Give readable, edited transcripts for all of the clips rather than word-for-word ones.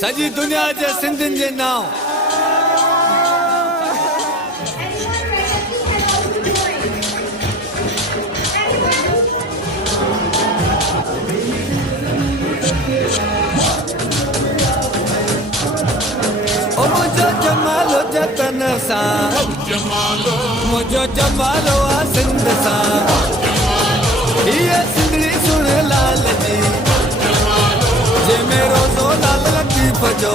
सॼी दुनिया जे सिंधियुनि जे नाम मुंहिंजो जमालो जतन सां मुंहिंजो जमालो आहे सिंध सां हीअ सिंधड़ी सुण लाल जी जंहिंमें रोज़ो लाल लतीफ़ जो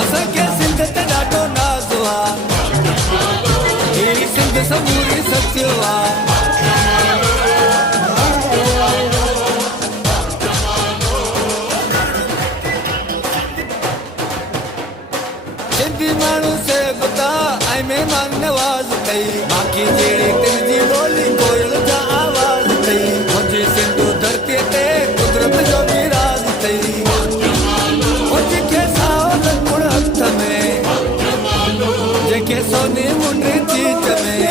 असांखे सिंध ते ॾाढो नाज़ आहे हीअ सिंध समूरी सचियो आहे माण्हू से बता ऐं महिमान नवाज़ कई बाक़ी जहिड़ी तुंहिंजी ॿोली कोयल जा आवाज़ कई मुंहिंजी सिंधू धरतीअ ते कुदरत जो बि राज़ अथई मुंहिंजे साओ गुण हथ में जंहिंखे सोनी मुंडी चीच में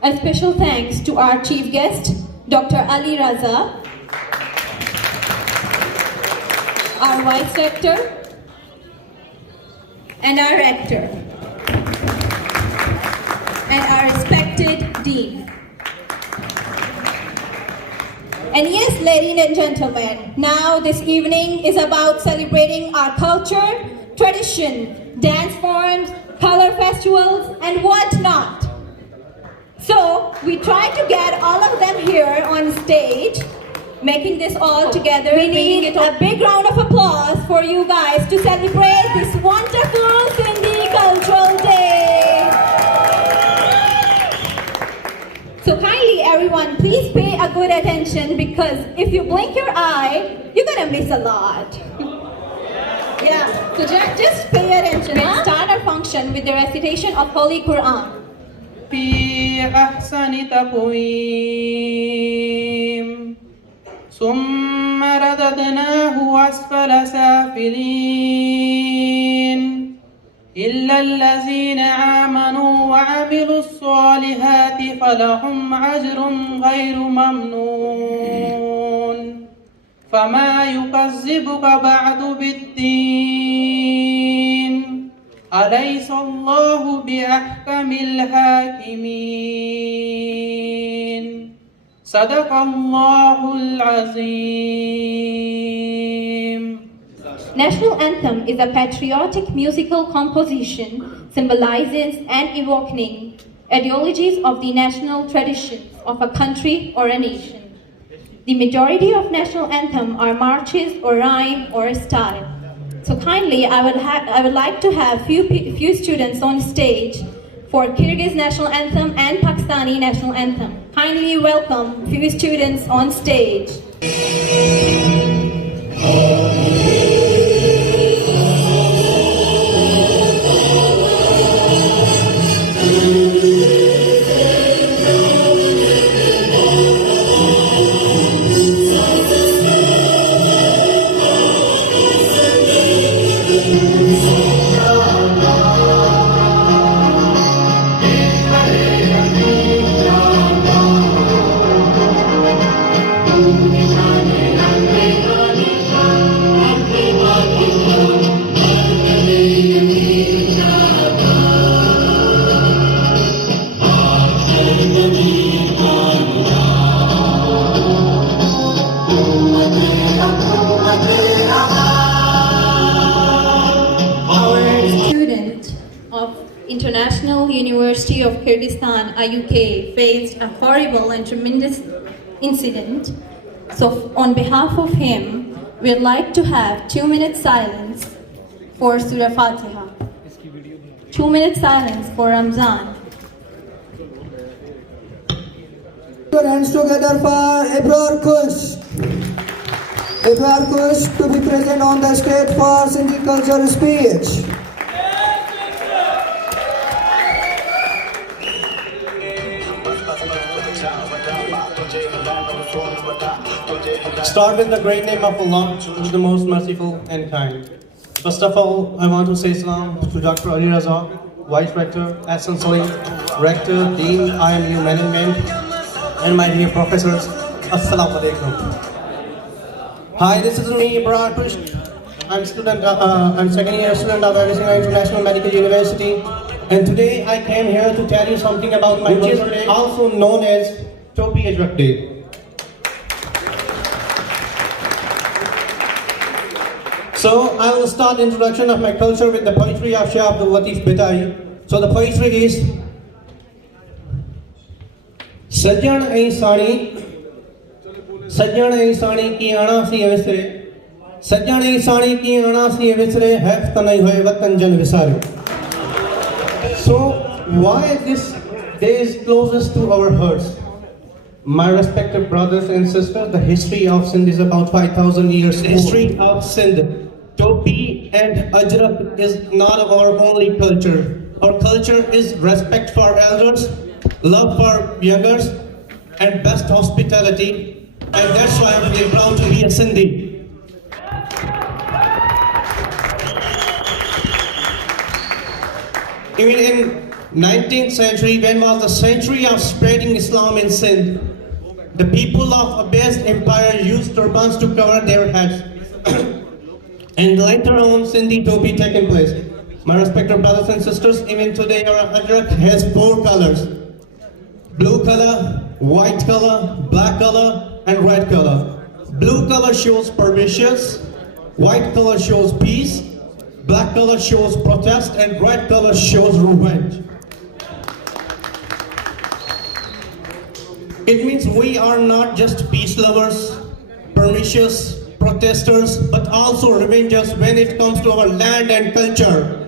A special thanks to our chief guest, Dr. Ali Raza, our vice rector, and our rector, and our respected dean. And yes, ladies and gentlemen, now this evening is about celebrating our culture, tradition, dance forms, color festivals, and whatnot. So, we tried to get all of them here on stage, making this all together. We need a big round of applause for you guys to celebrate this wonderful Sindhi Cultural Day. So kindly everyone, please pay a good attention because if you blink your eye, you're gonna miss a lot. Yeah, so just pay attention. Let's start our function with the recitation of Holy Quran. في أحسن تقويم ثم رددناه أسفل سافلين إلا الذين آمنوا وعملوا الصالحات فلهم أجر غير ممنون فما يكذبك بعد بالدين أليس الله بأحكم الحاكمين صدق الله العظيم. National Anthem is a patriotic musical composition symbolizes and evoking ideologies of the national traditions of a country or a nation. The majority of national anthem are marches or rhyme or style. So kindly, I would like to have few students on stage for Kyrgyz national anthem and Pakistani national anthem. Kindly welcome few students on stage. International University of Kyrgyzstan, IUK, faced a horrible and tremendous incident. So on behalf of him, we'd like to have 2 minutes silence for Surah Fatiha. 2 minutes silence for Ramzan. Put your hands together for Ebrar Kush. Ebrar Kush to be present on the stage for Sindhi cultural speech. Start with the great name of Allah, who is the most merciful and kind. First of all, I want to say salam to Dr. Ali Raza, Vice Rector, Hassan Salim, Rector, Dean, IMU Management, and my dear professors. Assalamu alaikum. Hi, this is me, Ibrahim Kush. I'm second year student of Arizona International Medical University, and today I came here to tell you something about my birthday, also known as Topi Ajrak Day. So I will start the introduction of my culture with the poetry of Shah Abdul Latif Bhittai. So the poetry is Sajjan ain sani ki ana si avisre Sajjan ain sani ki ana si avisre heft nahi hoye watan jan visare. So why this day is closest to our hearts? My respected brothers and sisters, the history of Sindh is about 5,000 years. The history of Sindh, Topi and Ajrak is not our only culture. Our culture is respect for elders, love for youngers, and best hospitality. And that's why I'm really proud to be a Sindhi. Even in 19th century, when was the century of spreading Islam in Sindh, the people of Abbas Empire used turbans to cover their heads. And later on, Sindhi Topi taken place. My respected brothers and sisters, even today our Ajrak has 4 colors. Blue color, white color, black color, and red color. Blue color shows permissions, white color shows peace, black color shows protest, and red color shows revenge. It means we are not just peace lovers, pernicious protesters, but also revengers when it comes to our land and culture.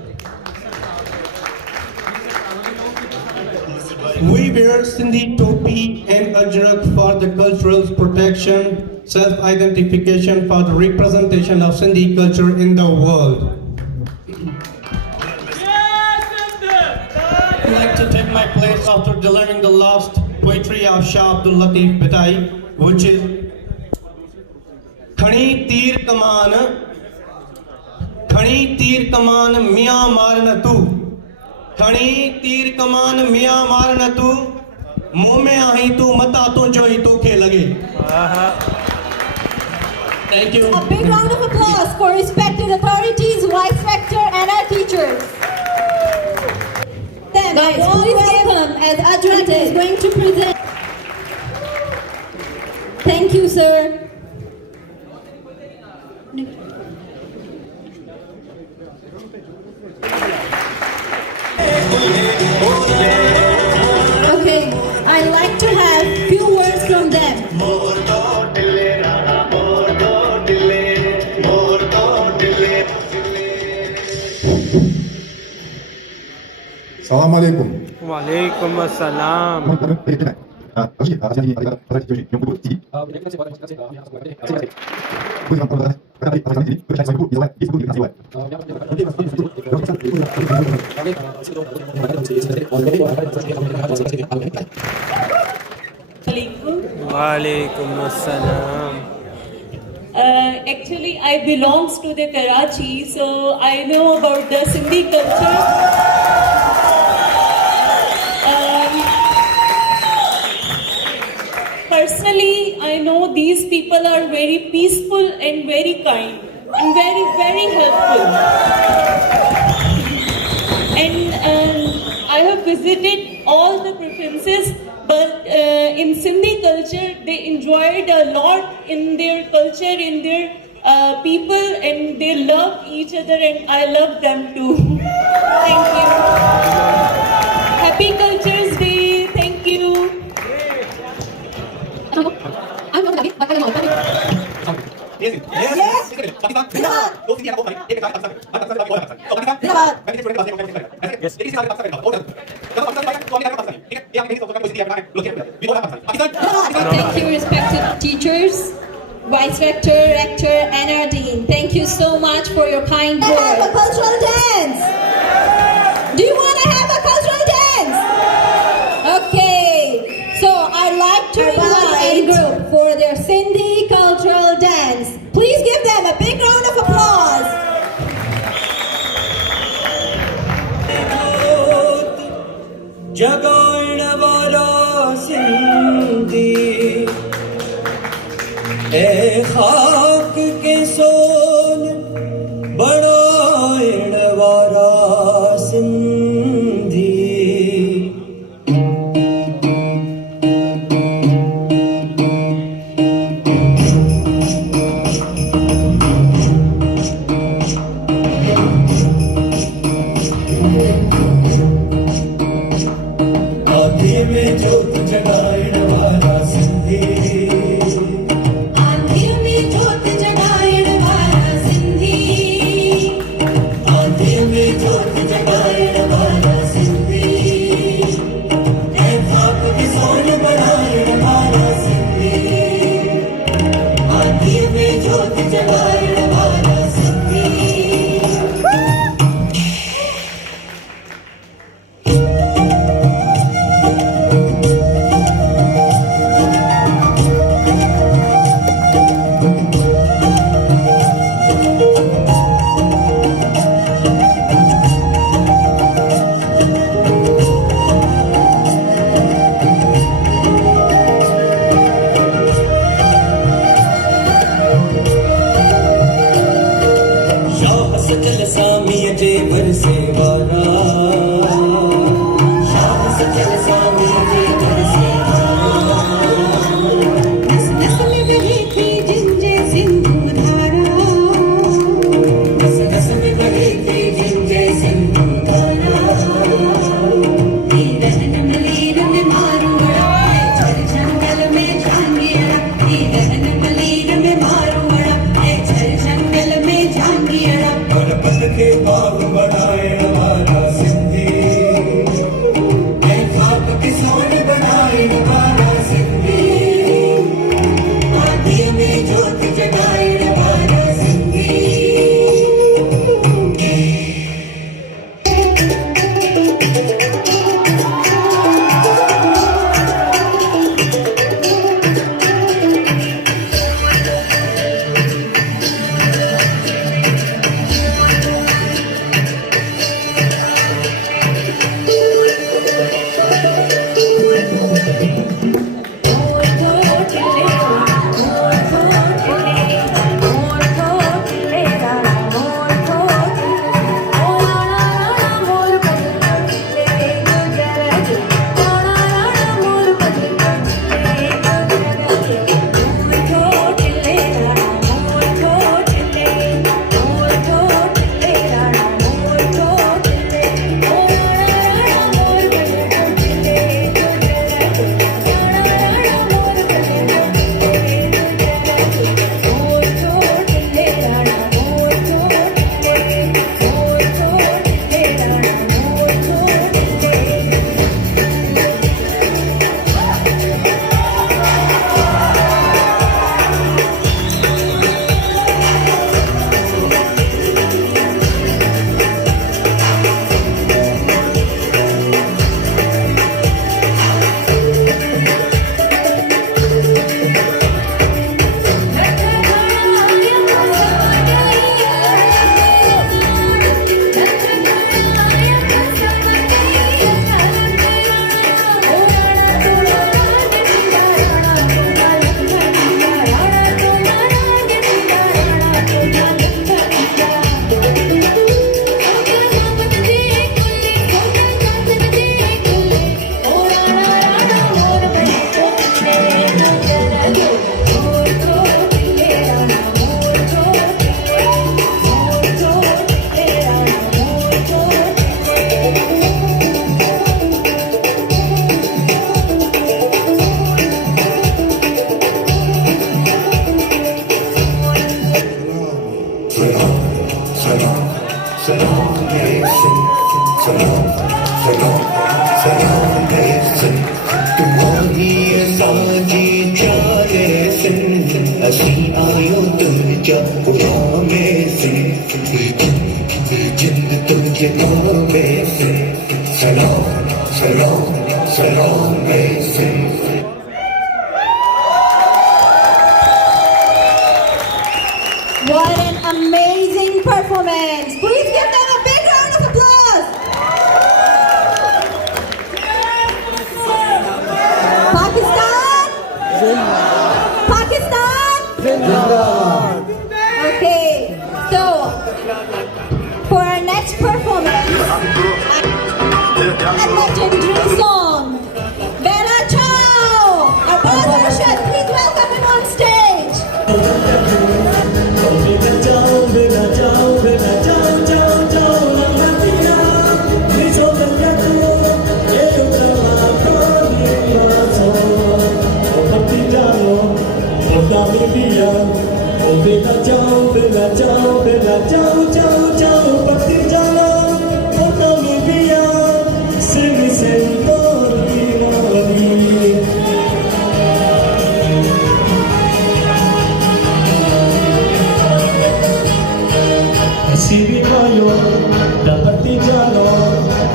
We wear Sindhi Topi and Ajrak for the cultural protection, self-identification, for the representation of Sindhi culture in the world. I'd like to take my place after delivering the last poetry of Shah Abdul Latif Bhittai, which is Khani Tir Kaman Miya Marna Tu. Khani Tir Kaman Miya Marna Tu. Muh mein aahi tu mata tu jo hi tu ke lage. Thank you. A big round of applause for respected authorities, Vice Rector, and our teachers. Then, Guys, warm please welcome as Ajrak is going to present. Thank you, sir. Okay, I'd like to have few words from them. Salam alaikum. Walaikum assalam. Walaikum assalam. Actually, I belongs to the Karachi, so I know about the Sindhi culture. Personally, I know these people are very peaceful and very kind and very, very helpful. And I have visited all the provinces, but in Sindhi culture, they enjoyed a lot in their culture, in their people, and they love each other, and I love them too. Thank you. Happy Cultures Day. Thank you. Thank you, respected teachers, Vice Rector, Rector, and our Dean. Thank you so much for your kind words. Have a cultural dance. Do you want to have a cultural dance? Okay. So I'd like to invite a group for their Sindhi culture. जगाइण वाला सिंधी ए खाक के सोन बनाइण वाला सिंधी आंधी में जोत जगाइण वाला सिंधी आंधी में जोत जगाइण वाला सिंधी आंधी में जोत जगाइण वाला सिंधी ए खाक की सोन बनाइण वाला सिंधी आंधी में जोत जगाइण वाला सिंधी शाह सचल सामीअ जे वरसे वारा शाह सचल सामीअ जे वरसे वारा नस नस में बहे थी जिंजे सिंधु धारा नस नस में बहे थी जिंजे सिंधु धारा दहन मलीर में मारूंगा चल जंगल में जांगिया दहन मलीर में मारूंगा चल जंगल में जांगिया और पत के बाग बनाइण वाला सिंधी ए खाक की सोन बनाइण वाला सिंधी आंधी में जोत जगाइण वाला सिंधी असी आयो तुझा गुलाम से जिंद तुझे नाम से सलाम सलाम सलाम से What an amazing performance! Please give them a big round of applause!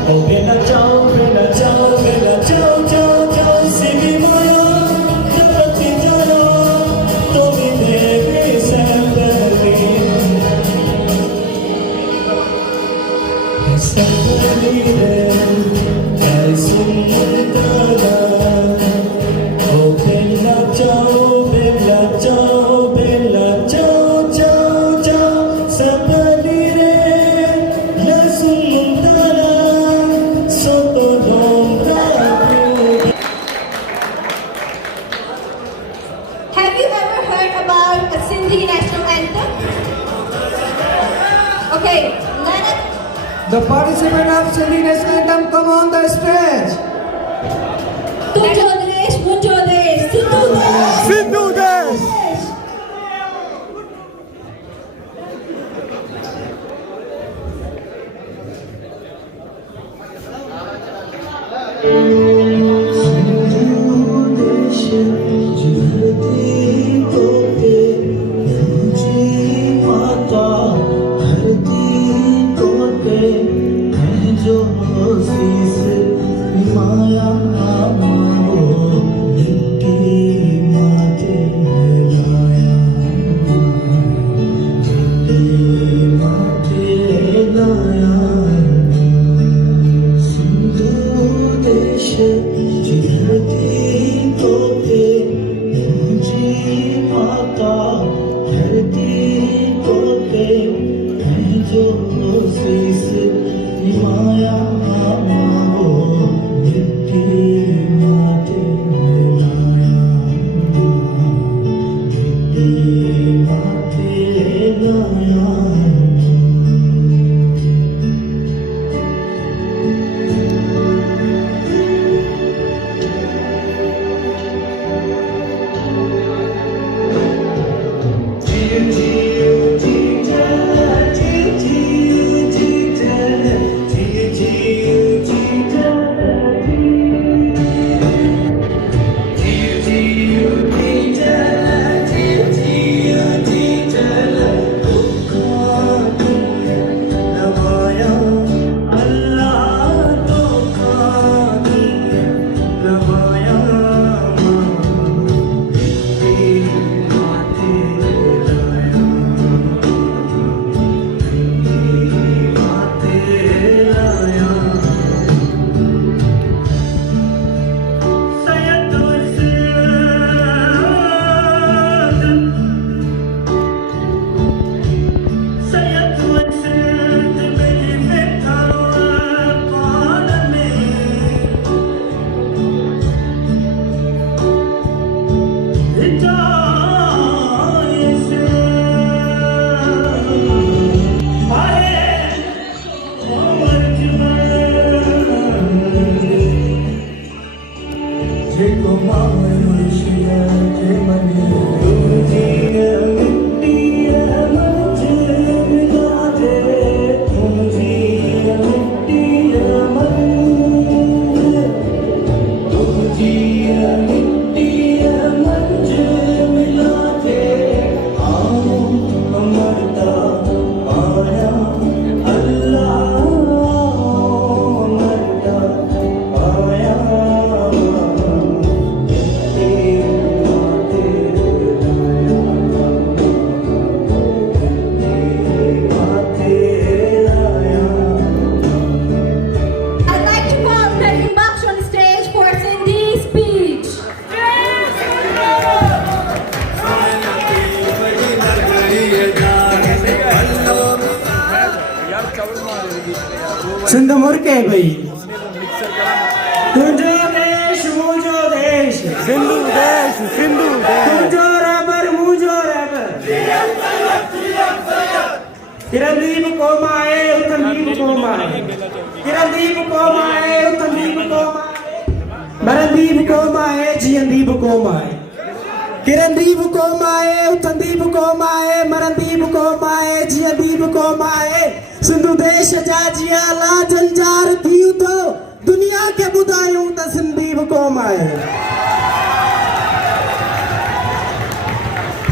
ओ बेला जाओ बेला जाओ बेला जाओ जाओ जाओ सिंगी माया जपति जाओ तो भी देवी संबली संबली रे सुंदरा ओ बेला जाओ बेला जाओ बेला जाओ जाओ जाओ संबली रे सुंदरा सोतो Dongra Have you ever heard about a Sindhi national anthem? Okay, Lanak. The participant of Sindhi National Anthem come on the stage. Tujo Desh, Munjo Desh, Sindhu Desh. Sindhu Desh. Sindh मुर्के भाई तुझो देश मुझो देश सिंधु देश सिंधु देश तुझो रबर मुझो रबर किरणदीप को माए उत्तमदीप को माए किरणदीप को माए उत्तमदीप को माए मरणदीप को माए जीवनदीप को माए किरणदीप को माए उत्तमदीप को माए मरणदीप को माए जीवनदीप को माए सिंधु देश जा जियाला जंजार थियूं तो दुनिया के ॿुधायूं त सिंधीप क़ौम आहे।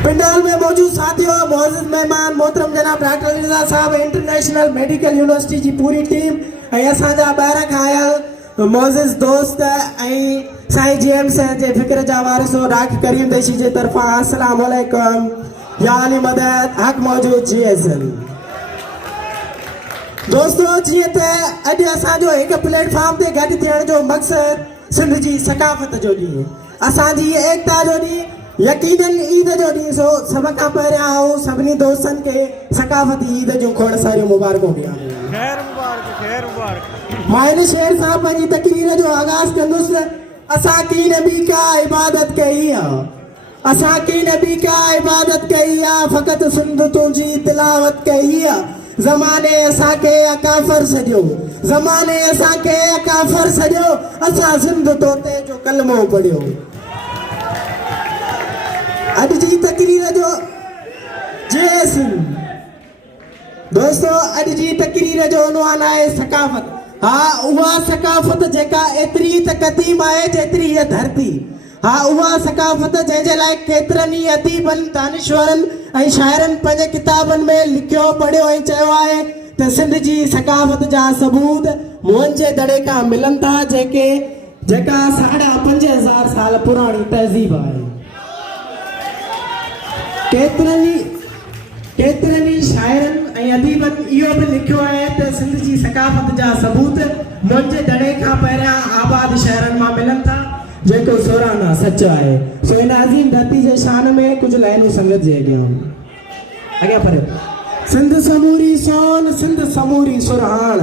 पंडाल में में मौजूद साथियों, मोअज़्ज़िज़ मेहमान मोहतरम जनाब डॉक्टर रिज़ा साहब, इंटरनेशनल मेडिकल यूनिवर्सिटी जी पूरी टीम ऐं असांजा ॿाहिरां खां आयल मोअज़्ज़िज़ दोस्त ऐं साईं जेम्स जे फ़िक्र जा वारिसो डॉक्टर करीम देशी जे तरफ़ां अस्सलाम वालेकुम या अली मदद हक़ मौजूद जीएसएल। दोस्तों जीअं त अॼु असांजो हिकु प्लेटफॉर्म ते गॾु थियण जो मक़सदु सिंध जी सकाफ़त जो ॾींहुं, असांजी एकता जो ॾींहुं, यकीनन ईद जो ॾींहुं। सो सभ खां पहिरियां आऊं सभिनी दोस्तनि खे सकाफ़ती ईद जूं खोड़ सारियूं मुबारकूं ॾियां। खैर मुबारक, खैर मुबारक। मां हिन शेर सां पंहिंजी तक़रीर जो आगाज़ कंदुसि। असां की नबी का इबादत कई आहे, असां की नबी का इबादत कई आहे, फ़क़ति सिंध तुंहिंजी तिलावत कई आहे। ज़माने असांखे अकाफ़र सॼो, ज़माने असांखे अकाफ़र सॼो, असां सिंध तोते जो कलमो पढ़ियो। अॼु जी तक़रीर जो जय सिंध। दोस्तों अॼु जी तक़रीर जो उनवान आहे सकाफ़त। हा उहा सकाफ़त जेका एतिरी त क़दीम आहे जेतिरी हीअ धरती। हा उहा सकाफ़त जंहिंजे लाइ केतिरनि ई अदीबनि, दानिश्वरनि ऐं शाइरनि पंहिंजे किताबनि में लिखियो पढ़ियो ऐं चयो आहे त सिंध जी सकाफ़त जा सबूत मुंहनि जे दड़े खां मिलनि था, जेका 5000 साल पुराणी तहज़ीब आहे। केतिरनि ई शाइरनि ऐं अदीबनि इहो बि लिखियो आहे त सिंध जी सकाफ़त जा सबूत मुंहनि जे दड़े खां पहिरियां आबाद शहरनि मां मिलनि था, जेको सोराना सच आहे। सो इन अज़ीम धरती जे शान में कुछ लाइनूं संगत जे अॻियां पर सिंध समूरी सोन, सिंध समूरी सुरहान,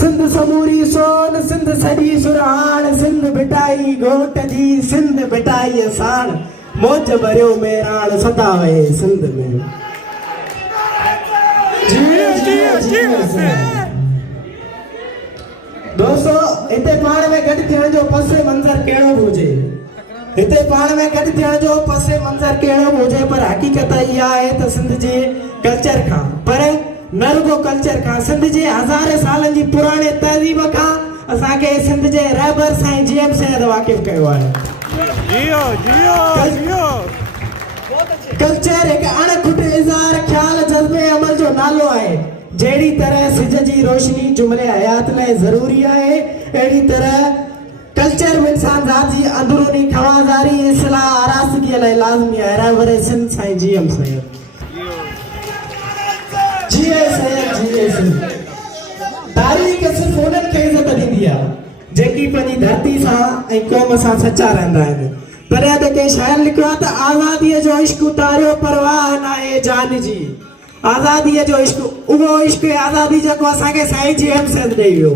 सिंध समूरी सोन, सिंध सॼी सुरहान, सिंध बिटाई घोट जी, सिंध बिटाई साण, मौज भरियो मेराण सदा वहे सिंध में। दोस्तों हिते पाण में गॾु थियण जो पसे मंज़र कहिड़ो बि हुजे, हिते पाण में गॾु थियण जो पसे मंज़र कहिड़ो बि हुजे, पर हक़ीक़त इहा आहे त सिंध जे कल्चर खां, पर न रुगो कल्चर खां, सिंध जे हज़ारे सालनि जी पुराणे तहज़ीब खां असांखे सिंध जे रहबर साईं जेम्स सां वाक़िफ़ कयो आहे। कल्चर हिकु अणखुट इज़हार ख़्याल जज़्बे अमल जो नालो आहे। जहिड़ी तरह सिज जी रोशनी जुमिले हयात लाइ ज़रूरी आहे, अहिड़ी तरह कल्चर में इंसान ज़ात जी अंदरूनी खवादारी इस्लाह आरास्तगी लाइ लाज़मी आहे। रहबर सिंध साईं जीएम साईं तारीख़ सिर्फ़ उन्हनि खे इज़त ॾींदी आहे जेकी पंहिंजी धरती सां ऐं क़ौम सां सचा रहंदा आहिनि। तॾहिं त कंहिं शाइर लिखियो आहे त आज़ादीअ जो इश्क उतारियो परवाह न आहे जान जी, आज़ादीअ जो इश्क, उहो इश्क आज़ादी जेको असांखे साईं जेम्स ॾेई वियो।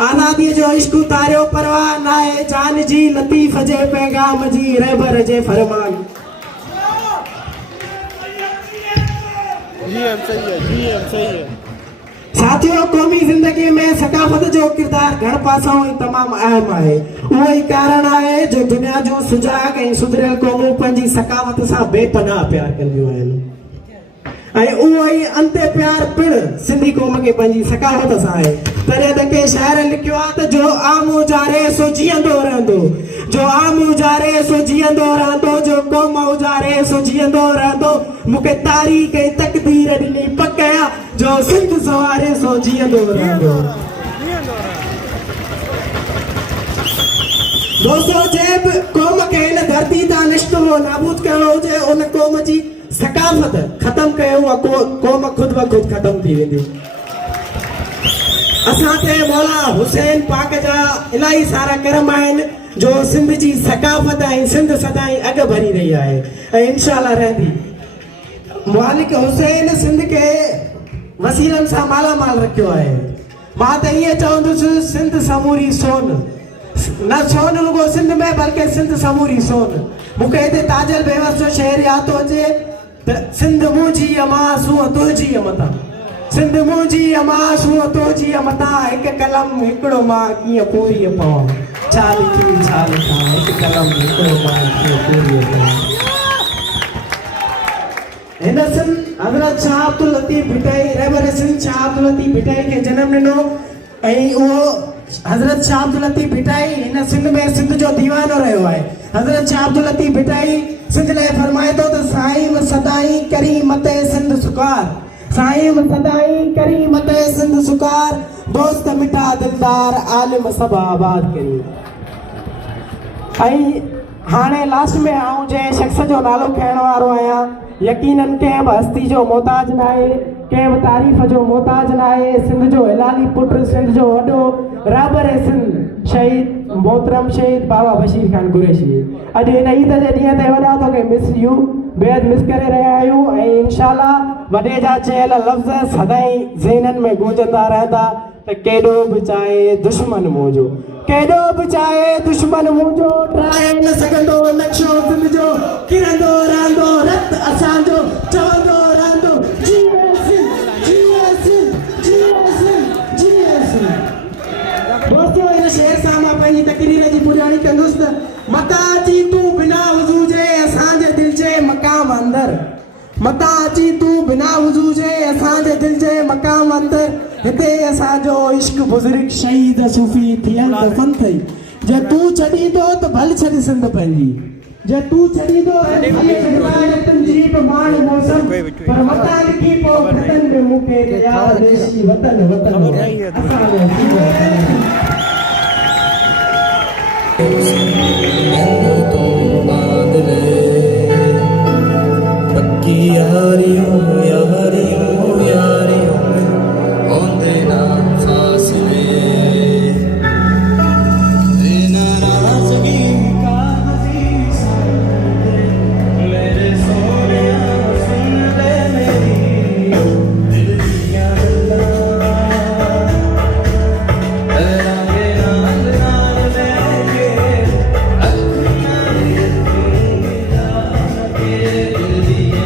आज़ादीअ जो इश्क उतारियो परवाह न आहे जान जी, लतीफ़ जे पैगाम जी, रहबर जे फरमान। साथियों क़ौमी ज़िंदगी में सकाफ़त जो किरदार घण पासों तमामु अहम आहे। उहो ई कारण आहे जो दुनिया जो सुजाग ऐं सुधरियल क़ौमूं पंहिंजी सकाफ़त सां बेपनाह प्यार कंदियूं आहिनि, ऐं उहो ई अंते प्यार पिणु सिंधी क़ौम खे पंहिंजी सकाफ़त सां आहे। तॾहिं त कंहिं शाइर लिखियो आहे त जो आम उजारे सो जीअंदो रहंदो, जो आम उजारे सो जीअंदो रहंदो, जो क़ौम उजारे सो जीअंदो रहंदो, मूंखे तारीख़ ऐं तक़दीर ॾिनी पकया, जो सिंध सवारे सो जीअंदो रहंदो। दोस्तों जंहिं बि क़ौम खे हिन धरती तां निष्ठुरो नाबूद करणो हुजे, उन क़ौम जी सकाफ़त ख़त्म कयो, उहा क़ौम ख़ुदि ब ख़ुदि ख़त्म थी वेंदी। असां ते मौला हुसैन पाक जा इलाही सारा करम आहिनि जो सिंध जी सकाफ़त ऐं सिंध सदाईं अॻु भरी रही आहे ऐं इंशाअल्लाह रहंदी। मालिक हुसैन सिंध खे वसीलनि सां मालामाल रखियो आहे। मां त ईअं चवंदुसि सिंध समूरी सोन, न सोन रुगो सिंध में बल्कि सिंध समूरी सोन। मूंखे हिते ताजल बेवस जो शेर यादि थो अचे त सिंध मुंहिंजी अमां सूअं तुंहिंजी मतां, सिंध मुंहिंजी अमां सूअं तुंहिंजी मतां, हिकु कलम हिकिड़ो मां कीअं पूरी पवां, छा लिखी छा लिखां, हिकु कलम हिकिड़ो मां कीअं पूरी पवां। हिन सिंध हज़रत शाह अब्दुल लतीफ़ भिटाई, रहबर सिंध शाह अब्दुल लतीफ़ भिटाई खे जनम ॾिनो ऐं उहो हज़रत शाह अब्दुल लतीफ़ भिटाई इन सिंध में सिंध जो दीवानो रहियो आहे। हज़रत शाह अब्दुल लतीफ़ भिटाई सिंध लाइ फरमाए थो त साईं सदाई करी मते सिंध सुकार, साईं सदाई करी मते सिंध सुकार, दोस्त मिठा दिलदार आलिम सब आबाद करी। ऐं हाणे लास्ट में आऊं जंहिं शख़्स जो नालो खणण वारो आहियां, यकीनन कंहिं बि हस्ती जो मोहताज न आहे, कंहिं बि तारीफ़ जो मोहताज न आहे। सिंध जो हिलाली पुट, सिंध जो वॾो रहबर सिंध शहीद मोहतरम शहीद बाबा बशीर खान कुरैशी। अॼु हिन ईद जे ॾींहं ते वॾा तोखे मिस यू बेहद मिस करे रहिया आहियूं ऐं इंशाअल्लाह वॾे जा चयल लफ़्ज़ सदाई ज़हननि में गूंजंदा रहंदा त केॾो बि चाहे दुश्मन मुंहिंजो, केॾो बि चाहे दुश्मन मुंहिंजो, ठाहे न सघंदो नक्शो सिंध जो, किरंदो रहंदो रत असांजो, चवंदो रहंदो जीए सिंध, जीए सिंध, जीए सिंध, जीए सिंध। दोस्तों इन शेर सां मां पंहिंजी तकरीर जी पुॼाणी कंदुसि त मता अची तूं बिना वज़ू जे असांजे दिलि जे मक़ाम अंदरि, मता अची तूं बिना वज़ू जे असांजे दिलि जे मक़ाम अंदरि, हिते असांजो इश्क बुज़ुर्ग शहीद सूफ़ी थियनि दफ़न थई। जे तूं छॾींदो त भले छॾ सिंध पंहिंजी, जे तूं छॾींदो हिदायतुनि जी बि माण मौसम, पर मता लिखी पोइ खतनि में मूंखे यार देशी वतन वतन पक्की यारियों यारियों यारियों होंदे ना फासले, नाराज़गी का अज़ीज़ मेरे सोनिया सुन ले मेरी दिल दियां गल्लां, तेरे नाल नाल लेके अखियां मिला के दिल दियां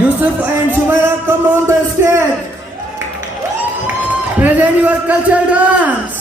Yusuf and Shumaila, come on the stage. Present your cultural dance.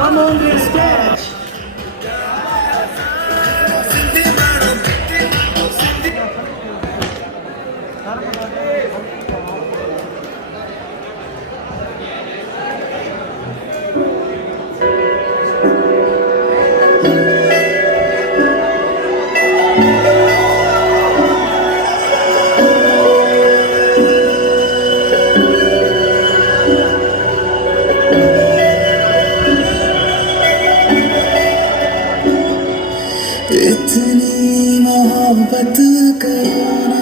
Come on this stage. इतनी मोहब्बत करो ना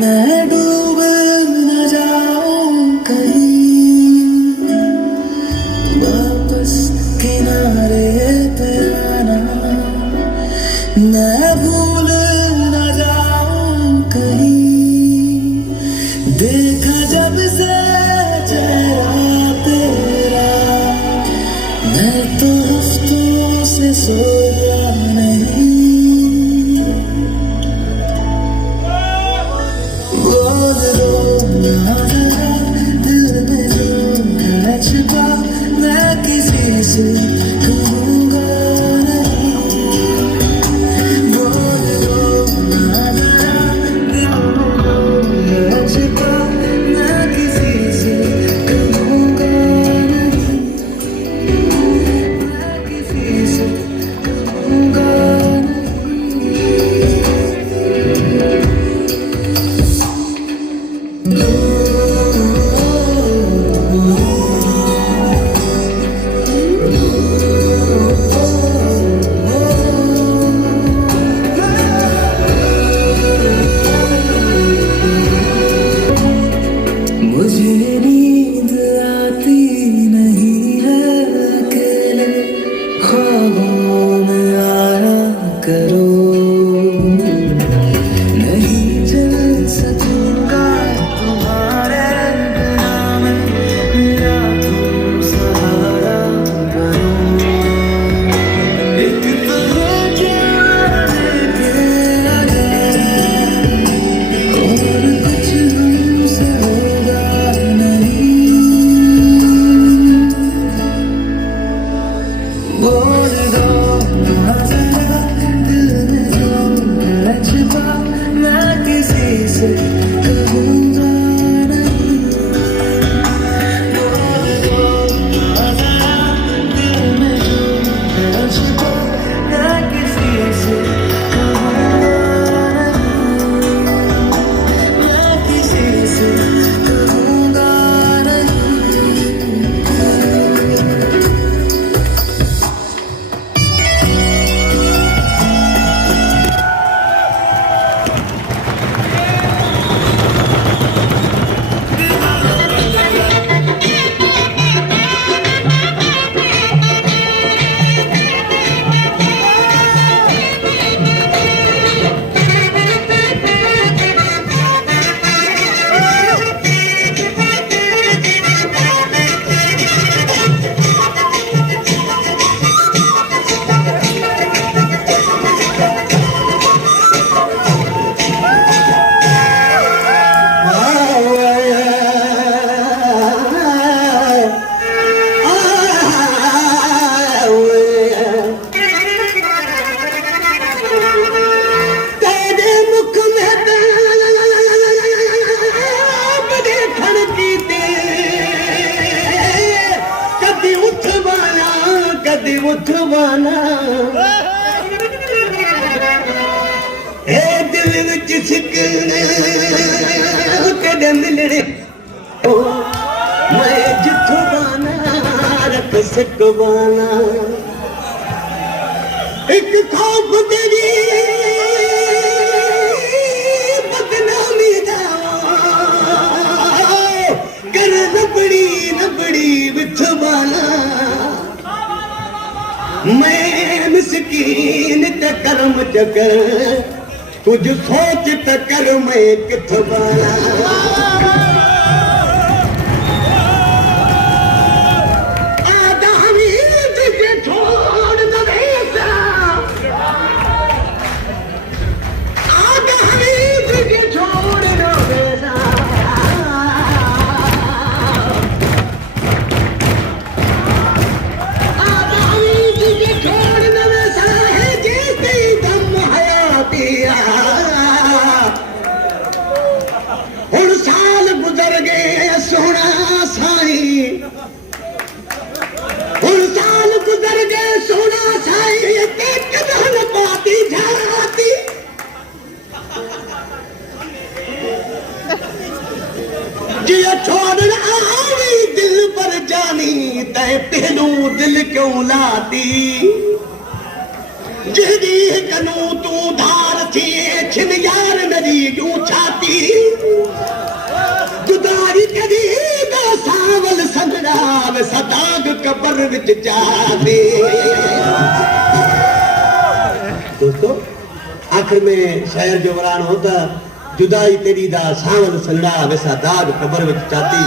मैं डूब न जाऊं कहीं वापस किनारे पे आना मैं भूल न जाऊं कहीं देखा जब से चेहरा तेरा मैं तो हफ्तों से सोया नहीं बोल दो ना जरा दिल में जो है छिपा मैं किसी से कहूँगा नहीं बोल दो ना जरा दिल में जो है छिपा मैं किसी से कहूँगा नहीं मैं किसी से कहूँगा मुझे नींद आती नहीं है अकेले ख्वाबों में आया करो नहीं चल सकूंगा तुम्हारे बिना मैं मेरा तुम सहारा करो एक तरह के और कुछ हमसे होगा नहीं बोल दो ना जरा दिल में जो है छिपा मैं किसी से कहूँगा नहीं बोल दो ना जरा दिल में जो है छिपा मैं किसी से कहूँगा नहीं छकवाना एक खौफ तेरी बदनामी दा कर नबड़ी बिछवाना मैं मिसकीन ते कर्म चकर कुछ सोच ते कर मैं किथवाना तेनू दिल क्यों लाती जिहदी कनू तू धार थी छिन यार मेरी यूं छाती जुदाई कदी दा सावल संगड़ा वे सदाग कबर विच जादे दोस्तों आखिर में शायर जो वरान होता जुदाई तेरी दा सावल संगड़ा वे सदाग कबर विच जाती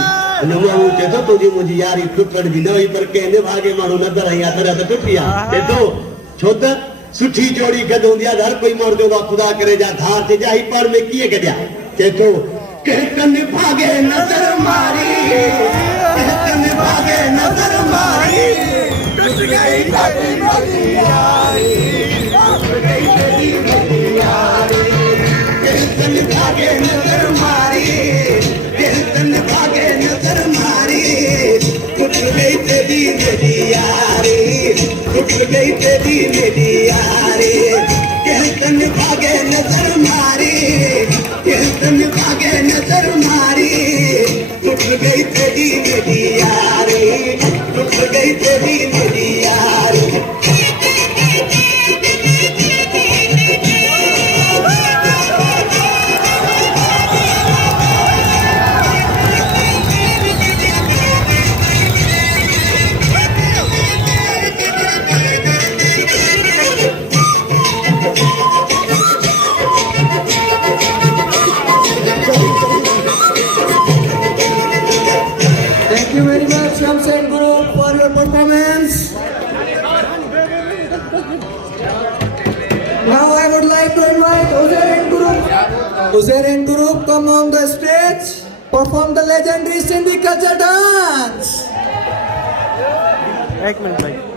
नमाऊ चेतो तुझी मुझी यारी टुटड़ भी न हुई पर कहने भागे मानो नजर आई तरह से टुटिया देखो छोत सुठी जोड़ी गदोंदिया घर कोई मोर दो खुदा करे जा धार से जाई पर में किए गया चेतो कहतन भागे नजर मारी कहतन भागे नजर मारी टूट गई तेरी मेरी यारी टूट गई तेरी मेरी यारी कहतन भागे नजर मारी कहतन भागे नजर मारी टूट गई तेरी मेरी यारी टूट गई तेरी मेरी यारी कहतन भागे नजर मारी कहतन भागे नजर मारी टूट गई तेरी मेरी यारी टूट गई तेरी मेरी यारी Thank you very much, Shamsen Group, for your performance. Now I would like to invite Uzair and Group. Uzair and Group, come on the stage, perform the legendary Sindhi culture dance. एक minute भाई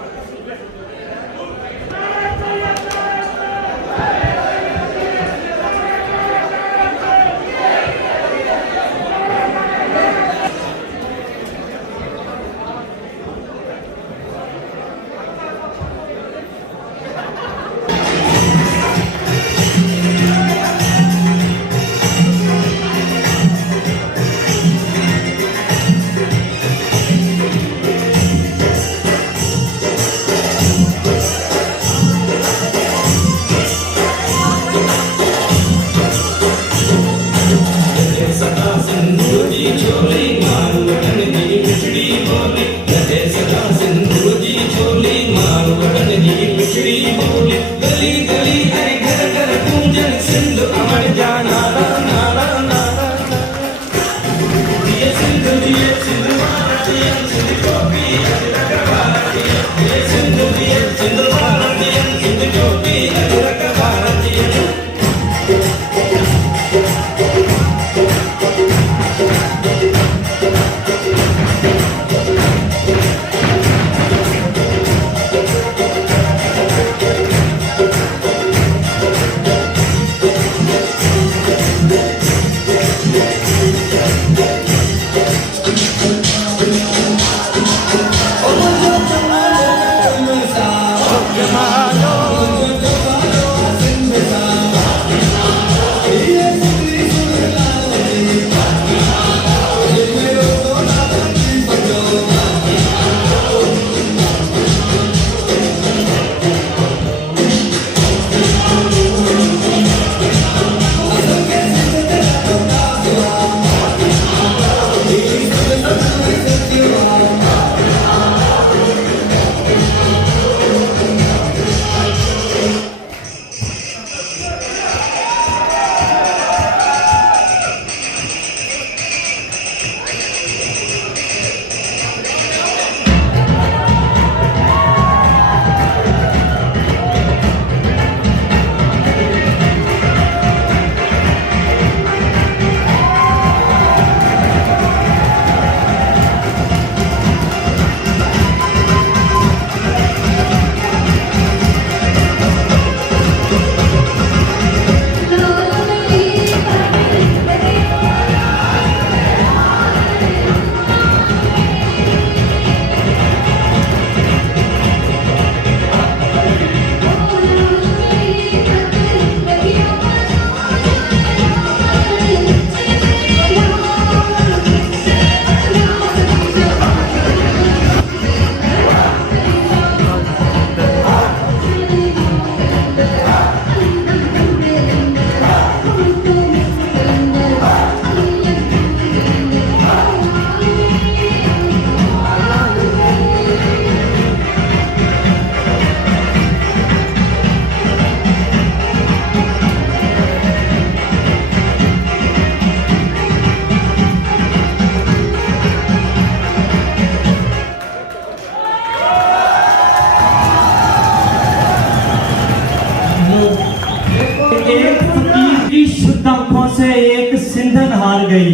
आंखों से एक सिंधन हार गई।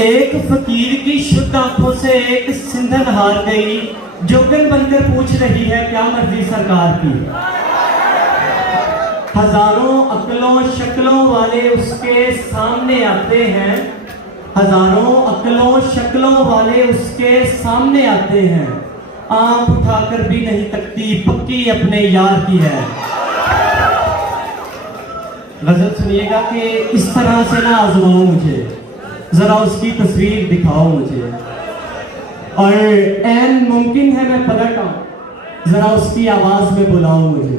एक फकीर की शुद्ध आंखों से एक सिंधन हार गई। जोगन बनकर पूछ रही है क्या मर्जी सरकार की। हजारों अक्लों शक्लों वाले उसके सामने आते हैं। हजारों अक्लों शक्लों वाले उसके सामने आते हैं। आंख उठाकर भी नहीं तकती, पक्की अपने यार की है। गजल सुनिएगा कि इस तरह से ना आजमाओ मुझे, जरा उसकी तस्वीर दिखाओ मुझे। और ऐन मुमकिन है मैं पलट आऊं, जरा उसकी आवाज में बुलाओ मुझे।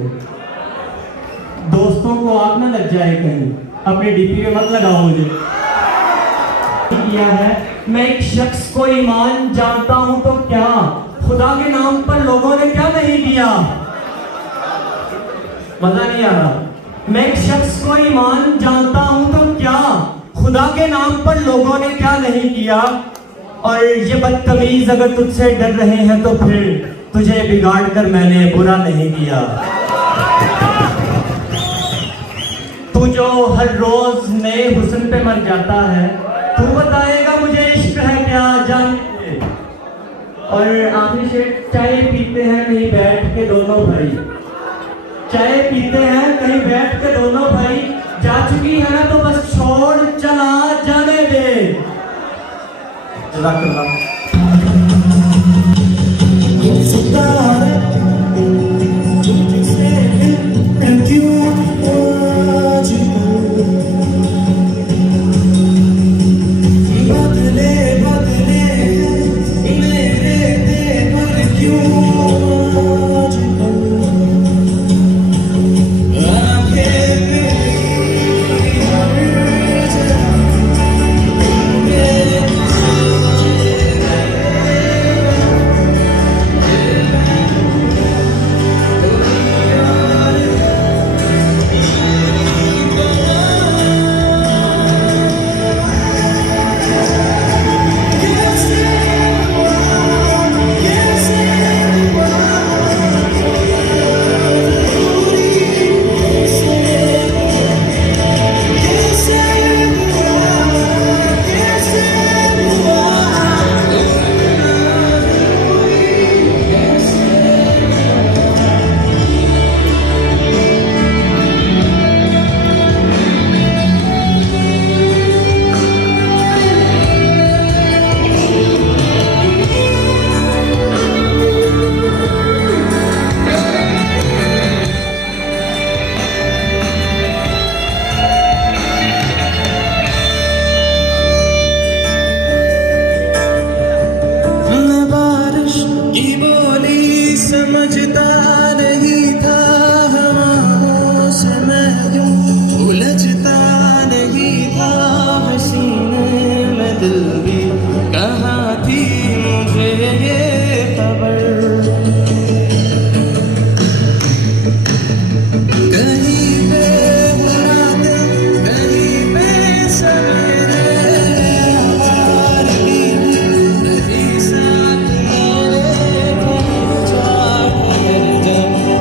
दोस्तों को आग ना लग जाए कहीं, अपने डीपी में मत लगाओ मुझे। किया है मैं एक शख्स को ईमान जानता हूं तो क्या, खुदा के नाम पर लोगों ने क्या नहीं किया। मजा नहीं आ रहा। मैं एक शख्स को ईमान जानता हूं तो क्या, खुदा के नाम पर लोगों ने क्या नहीं किया। और ये बदतमीज अगर तुझसे डर रहे हैं तो फिर तुझे बिगाड़ कर मैंने बुरा नहीं किया। तू जो हर रोज नए हुस्न पे मर जाता है, तू बताएगा मुझे इश्क है क्या जाने। और आखिरी शेर, चाय पीते हैं कहीं बैठ के दोनों भाई। चाय पीते हैं कहीं बैठ के दोनों भाई। जा चुकी है ना तो बस छोड़ चला जाने दे। जज़ाकल्लाह। समझता नहीं था हवाओं से मैं यूं उलझता नहीं था। हसीने में दिल भी कहाँ थी मुझे ये खबर। कहीं पे मुराद कहीं पे सवेरे नहीं साथ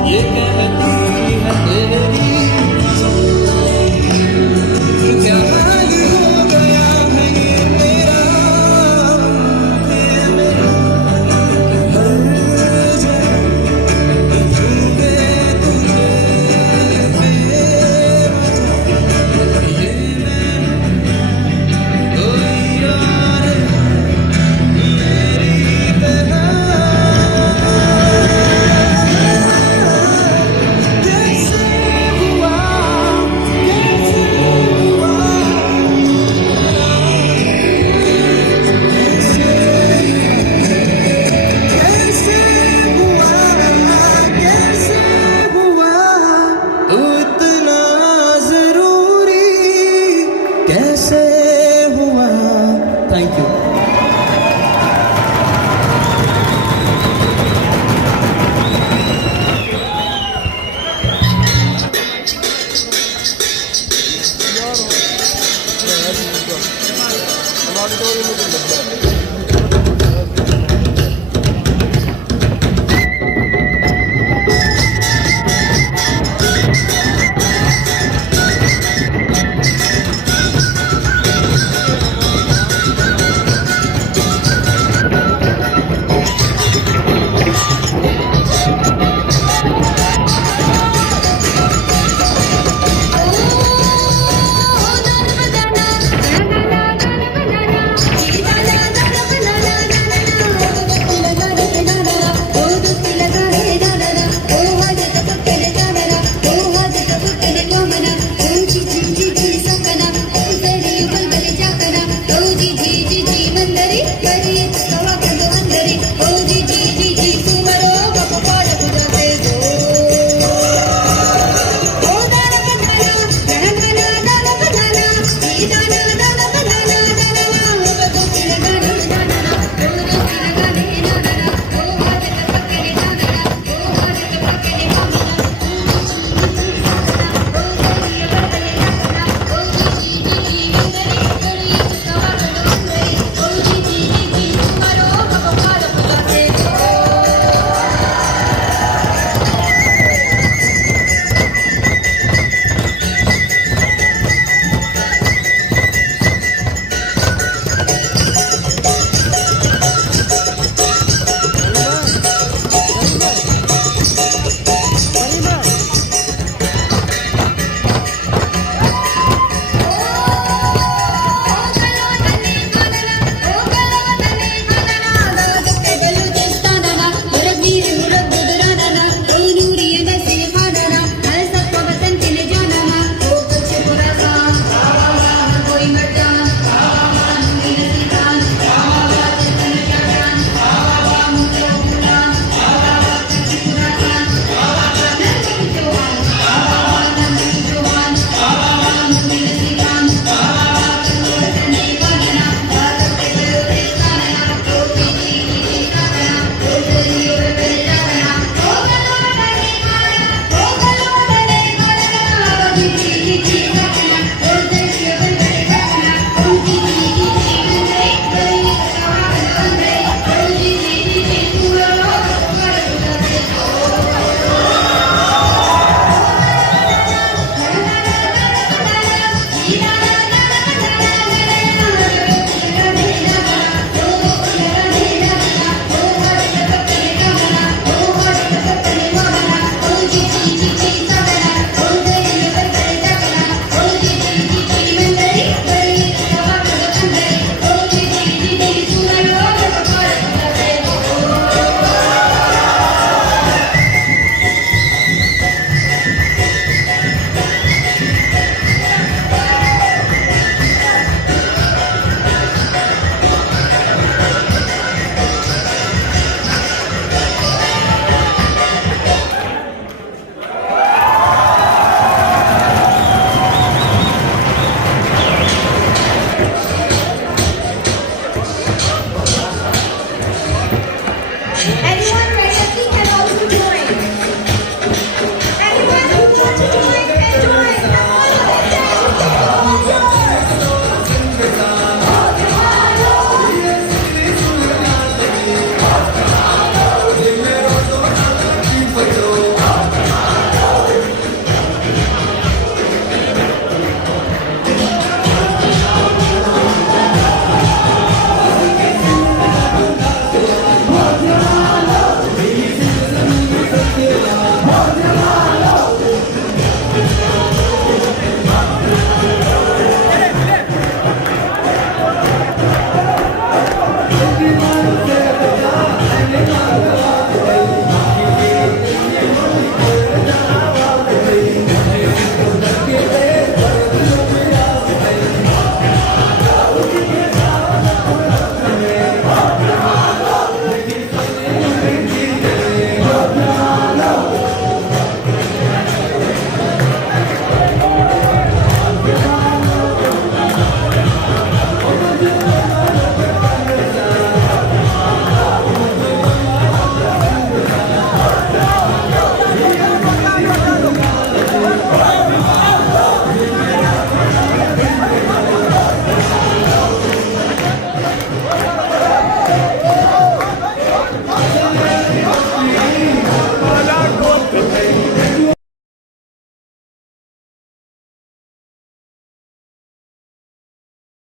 ये कहती है तेरी क्या हाल हो गया है ये मेरा। हर जगह ढूंढे तुझे ये मैं कोई और मेरी तरह। कैसे हुआ। Thank you. हमारे